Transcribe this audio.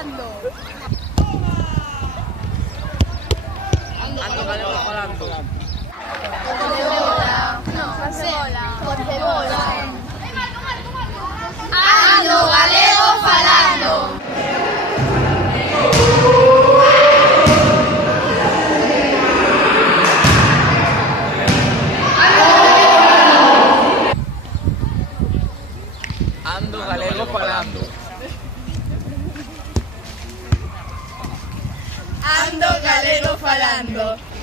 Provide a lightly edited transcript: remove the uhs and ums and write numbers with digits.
falando. Ando galego falando. Cebola. No, cebola. Con cebola. Ando galego falando. Ando galego falando. Ando galego falando.